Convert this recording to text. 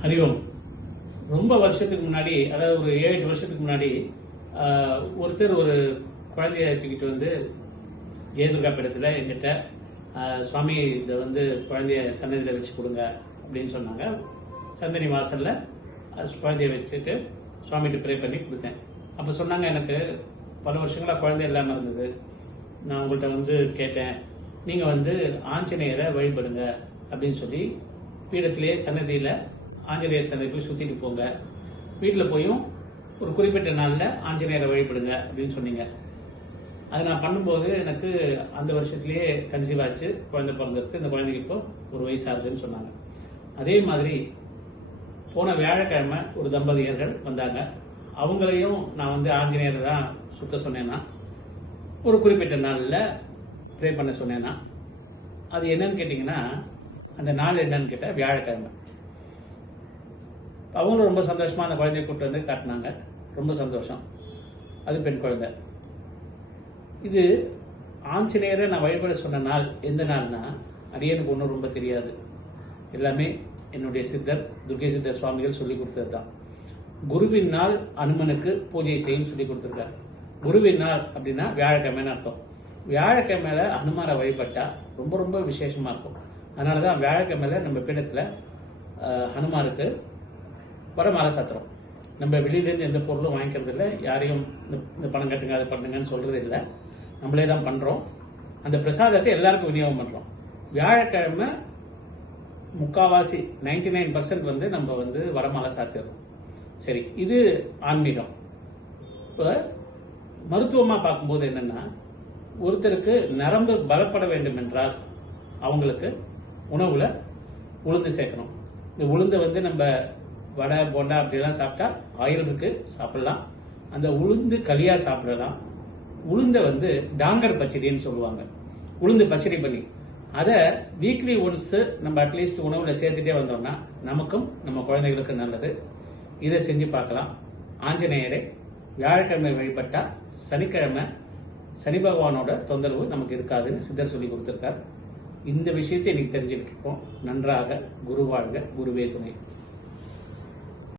ஹரிஓம். ரொம்ப வருஷத்துக்கு முன்னாடி, அதாவது ஒரு 7-8 வருஷத்துக்கு முன்னாடி ஒருத்தர் ஒரு குழந்தைய தூக்கிட்டு வந்து ஜெயதுர்கா பீடத்துல எங்கிட்ட சுவாமி இதை வந்து குழந்தைய சன்னதியில வச்சு கொடுங்க அப்படின்னு சொன்னாங்க. சந்தனி வாசல்ல குழந்தைய வச்சுட்டு சுவாமிகிட்ட ப்ரே பண்ணி கொடுத்தேன். அப்ப சொன்னாங்க, எனக்கு பல வருஷங்களா குழந்தை இல்லாம இருந்தது. நான் உங்கள்கிட்ட வந்து கேட்டேன், நீங்க வந்து ஆஞ்சநேயரை வழிபடுங்க அப்படின்னு சொல்லி பீடத்திலேயே சன்னதியில ஆஞ்சநேயர் சன்னதி போய் சுத்திட்டு போங்க, வீட்டில் போயும் ஒரு குறிப்பிட்ட நாளில் ஆஞ்சநேயரை வழிபடுங்க அப்படின்னு சொன்னீங்க. அது நான் பண்ணும்போது எனக்கு அந்த வருஷத்திலேயே கன்சீவ் ஆச்சு, குழந்தை பிறந்திருக்கு. இந்த குழந்தைக்கு இப்போ 1 வயசு ஆகுதுன்னு சொன்னாங்க. அதே மாதிரி போன வியாழக்கிழமை ஒரு தம்பதியர்கள் வந்தாங்க. அவங்களையும் நான் வந்து ஆஞ்சநேயரை தான் சுத்த சொன்னேன்னா, ஒரு குறிப்பிட்ட நாளில் ப்ரே பண்ண சொன்னேன்னா, அது என்னன்னு கேட்டீங்கன்னா, அந்த நாள் என்னன்னு கேட்ட வியாழக்கிழமை. அவங்களும் ரொம்ப சந்தோஷமா அந்த குழந்தைய கூப்பிட்டு வந்து காட்டினாங்க. ரொம்ப சந்தோஷம். அது பெண் குழந்தை. இது ஆஞ்சநேயரை நான் வழிபட சொன்ன நாள் எந்த நாள்னா, அடியனுக்கு ஒன்றும் ரொம்ப தெரியாது. எல்லாமே என்னுடைய சித்தர் துர்கை சித்தர் சுவாமிகள் சொல்லி கொடுத்தது தான். குருவின் நாள் அனுமனுக்கு பூஜை செய்யும் சொல்லி கொடுத்துருக்காரு. குருவின் நாள் அப்படின்னா வியாழக்கிழமைன்னு அர்த்தம். வியாழக்கிழமையில அனுமாரை வழிபட்டா ரொம்ப ரொம்ப விசேஷமா இருக்கும். அதனாலதான் வியாழக்கிழமையில நம்ம பீடத்துல ஹனுமாருக்கு வடமாலை சாத்திரம். நம்ம வெளியிலேருந்து எந்த பொருளும் வாங்கிக்கிறது இல்லை, யாரையும் இந்த பணம் கட்டுங்க அதை பண்ணுங்கன்னு சொல்றது இல்லை, நம்மளே தான் பண்றோம். அந்த பிரசாதத்தை எல்லாருக்கும் விநியோகம் பண்றோம். வியாழக்கிழமை முக்காவாசி 99% வந்து நம்ம வந்து வடமாலை சாத்திடுறோம். சரி, இது ஆன்மீகம். இப்ப மருத்துவமா பார்க்கும்போது என்னன்னா, ஒருத்தருக்கு நரம்பு பலப்பட வேண்டும் என்றால் அவங்களுக்கு உணவுல உளுந்து சேர்க்கணும். இந்த உளுந்தை வந்து நம்ம வடை போண்டா அப்படிலாம் சாப்பிட்டா ஆயில் இருக்கு, சாப்பிடலாம். அந்த உளுந்து களியா சாப்பிடலாம். உளுந்தை வந்து டாங்கர் பச்சடின்னு சொல்லுவாங்க. உளுந்து பச்சடி பண்ணி அதை வீக்லி ஒன்ஸ் நம்ம அட்லீஸ்ட் உணவுல சேர்த்துட்டே வந்தோம்னா நமக்கும் நம்ம குழந்தைகளுக்கு நல்லது. இதை செஞ்சு பார்க்கலாம். ஆஞ்சநேயரை வியாழக்கிழமை வழிபட்டா சனிக்கிழமை சனி பகவானோட தொந்தரவு நமக்கு இருக்காதுன்னு சித்தர் சொல்லி கொடுத்திருக்கார். இந்த விஷயத்தை இன்னைக்கு தெரிஞ்சுக்கிட்டு இருக்கோம். நன்றாக குரு வாழ்க, குருவே துணை.